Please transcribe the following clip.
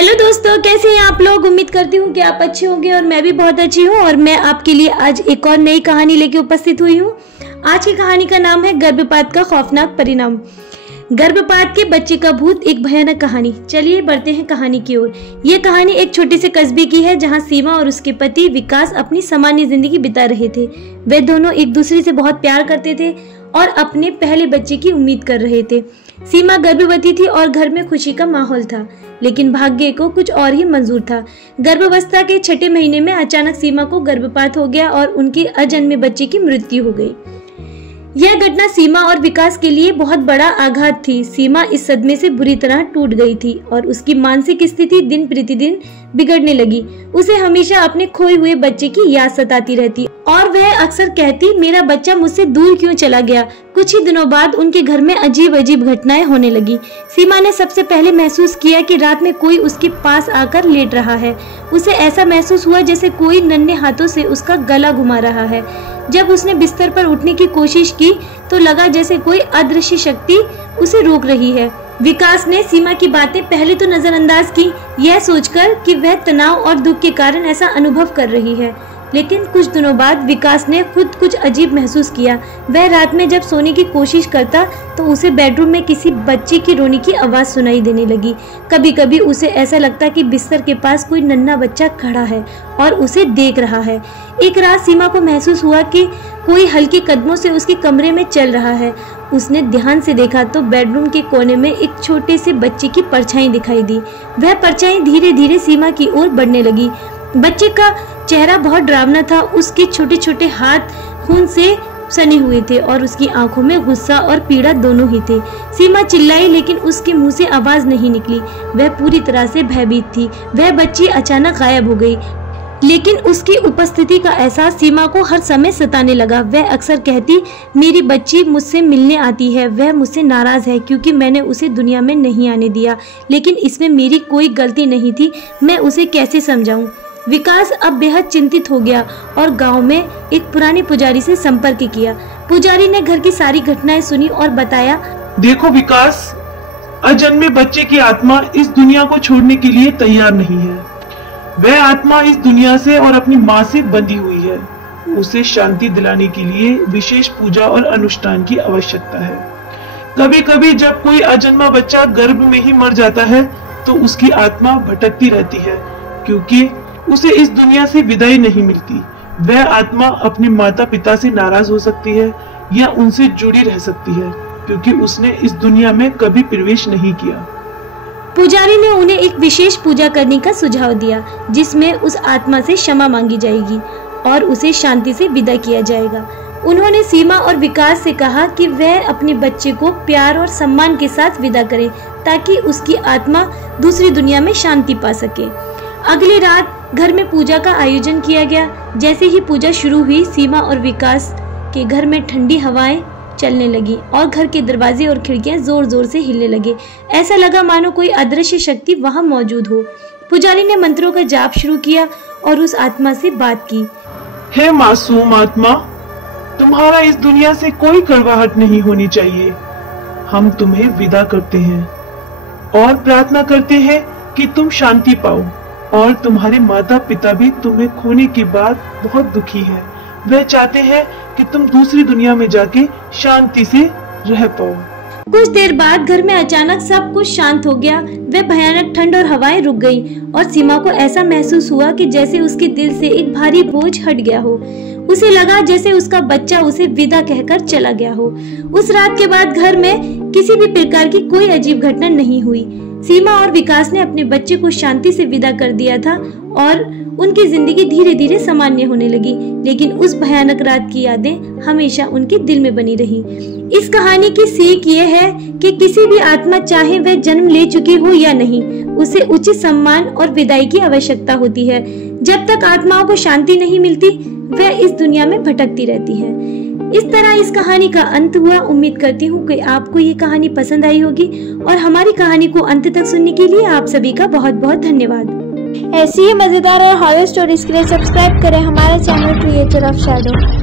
Hello दोस्तों, कैसे हैं आप लोग। उम्मीद करती हूँ कि आप अच्छे होंगे और मैं भी बहुत अच्छी हूँ। और मैं आपके लिए आज एक और नई कहानी लेके उपस्थित हुई हूँ। आज की कहानी का नाम है गर्भपात का खौफनाक परिणाम। गर्भपात के बच्चे का भूत, एक भयानक कहानी। चलिए बढ़ते हैं कहानी की ओर। ये कहानी एक छोटे से कस्बे की है जहाँ सीमा और उसके पति विकास अपनी सामान्य जिंदगी बिता रहे थे। वे दोनों एक दूसरे से बहुत प्यार करते थे और अपने पहले बच्चे की उम्मीद कर रहे थे। सीमा गर्भवती थी और घर में खुशी का माहौल था, लेकिन भाग्य को कुछ और ही मंजूर था। गर्भावस्था के 6ठे महीने में अचानक सीमा को गर्भपात हो गया और उनकी अजन्मे बच्चे की मृत्यु हो गई। यह घटना सीमा और विकास के लिए बहुत बड़ा आघात थी। सीमा इस सदमे से बुरी तरह टूट गई थी और उसकी मानसिक स्थिति दिन प्रतिदिन बिगड़ने लगी। उसे हमेशा अपने खोए हुए बच्चे की याद सताती रहती और वह अक्सर कहती, मेरा बच्चा मुझसे दूर क्यों चला गया। कुछ ही दिनों बाद उनके घर में अजीब अजीब घटनाएं होने लगी। सीमा ने सबसे पहले महसूस किया कि रात में कोई उसके पास आकर लेट रहा है। उसे ऐसा महसूस हुआ जैसे कोई नन्हे हाथों से उसका गला घुमा रहा है। जब उसने बिस्तर पर उठने की कोशिश की तो लगा जैसे कोई अदृश्य शक्ति उसे रोक रही है। विकास ने सीमा की बातें पहले तो नजरअंदाज की, यह सोचकर कि वह तनाव और दुख के कारण ऐसा अनुभव कर रही है। लेकिन कुछ दिनों बाद विकास ने खुद कुछ अजीब महसूस किया। वह रात में जब सोने की कोशिश करता तो उसे बेडरूम में किसी बच्चे की रोने की आवाज सुनाई देने लगी। कभी कभी उसे ऐसा लगता कि बिस्तर के पास कोई नन्हा बच्चा खड़ा है और उसे देख रहा है। एक रात सीमा को महसूस हुआ कि कोई हल्के कदमों से उसके कमरे में चल रहा है। उसने ध्यान से देखा तो बेडरूम के कोने में एक छोटे से बच्चे की परछाई दिखाई दी। वह परछाई धीरे धीरे सीमा की ओर बढ़ने लगी। बच्चे का चेहरा बहुत डरावना था। उसके छोटे छोटे हाथ खून से सने हुए थे और उसकी आंखों में गुस्सा और पीड़ा दोनों ही थे। सीमा चिल्लाई लेकिन उसके मुंह से आवाज नहीं निकली। वह पूरी तरह से भयभीत थी। वह बच्ची अचानक गायब हो गई, लेकिन उसकी उपस्थिति का एहसास सीमा को हर समय सताने लगा। वह अक्सर कहती, मेरी बच्ची मुझसे मिलने आती है, वह मुझसे नाराज है क्योंकि मैंने उसे दुनिया में नहीं आने दिया, लेकिन इसमें मेरी कोई गलती नहीं थी, मैं उसे कैसे समझाऊं। विकास अब बेहद चिंतित हो गया और गांव में एक पुराने पुजारी से संपर्क किया। पुजारी ने घर की सारी घटनाएं सुनी और बताया, देखो विकास, अजन्मे बच्चे की आत्मा इस दुनिया को छोड़ने के लिए तैयार नहीं है। वह आत्मा इस दुनिया से और अपनी माँ से बंधी हुई है। उसे शांति दिलाने के लिए विशेष पूजा और अनुष्ठान की आवश्यकता है। कभी कभी जब कोई अजन्मा बच्चा गर्भ में ही मर जाता है तो उसकी आत्मा भटकती रहती है क्योंकि उसे इस दुनिया से विदाई नहीं मिलती। वह आत्मा अपने माता पिता से नाराज हो सकती है या उनसे जुड़ी रह सकती है क्योंकि उसने इस दुनिया में कभी प्रवेश नहीं किया। पुजारी ने उन्हें एक विशेष पूजा करने का सुझाव दिया जिसमें उस आत्मा से क्षमा मांगी जाएगी और उसे शांति से विदा किया जाएगा। उन्होंने सीमा और विकास से कहा कि वह अपने बच्चे को प्यार और सम्मान के साथ विदा करें ताकि उसकी आत्मा दूसरी दुनिया में शांति पा सके। अगली रात घर में पूजा का आयोजन किया गया। जैसे ही पूजा शुरू हुई, सीमा और विकास के घर में ठंडी हवाएं चलने लगी और घर के दरवाजे और खिड़कियां जोर जोर से हिलने लगे। ऐसा लगा मानो कोई अदृश्य शक्ति वहां मौजूद हो। पुजारी ने मंत्रों का जाप शुरू किया और उस आत्मा से बात की, हे मासूम आत्मा, तुम्हारा इस दुनिया से कोई कड़वाहट नहीं होनी चाहिए। हम तुम्हें विदा करते हैं और प्रार्थना करते हैं कि तुम शांति पाओ और तुम्हारे माता पिता भी तुम्हें खोने के बाद बहुत दुखी हैं। वह चाहते हैं कि तुम दूसरी दुनिया में जाके शांति से रह पाओ। कुछ देर बाद घर में अचानक सब कुछ शांत हो गया। वह भयानक ठंड और हवाएं रुक गई और सीमा को ऐसा महसूस हुआ कि जैसे उसके दिल से एक भारी बोझ हट गया हो। उसे लगा जैसे उसका बच्चा उसे विदा कहकर चला गया हो। उस रात के बाद घर में किसी भी प्रकार की कोई अजीब घटना नहीं हुई। सीमा और विकास ने अपने बच्चे को शांति से विदा कर दिया था और उनकी जिंदगी धीरे धीरे सामान्य होने लगी, लेकिन उस भयानक रात की यादें हमेशा उनके दिल में बनी रही। इस कहानी की सीख ये है कि किसी भी आत्मा, चाहे वह जन्म ले चुकी हो या नहीं, उसे उचित सम्मान और विदाई की आवश्यकता होती है। जब तक आत्माओं को शांति नहीं मिलती, वह इस दुनिया में भटकती रहती है। इस तरह इस कहानी का अंत हुआ। उम्मीद करती हूँ कि आपको ये कहानी पसंद आई होगी और हमारी कहानी को अंत तक सुनने के लिए आप सभी का बहुत बहुत धन्यवाद। ऐसी ही मजेदार और हॉरर स्टोरीज के लिए सब्सक्राइब करें हमारा चैनल क्रिएटर ऑफ शैडो।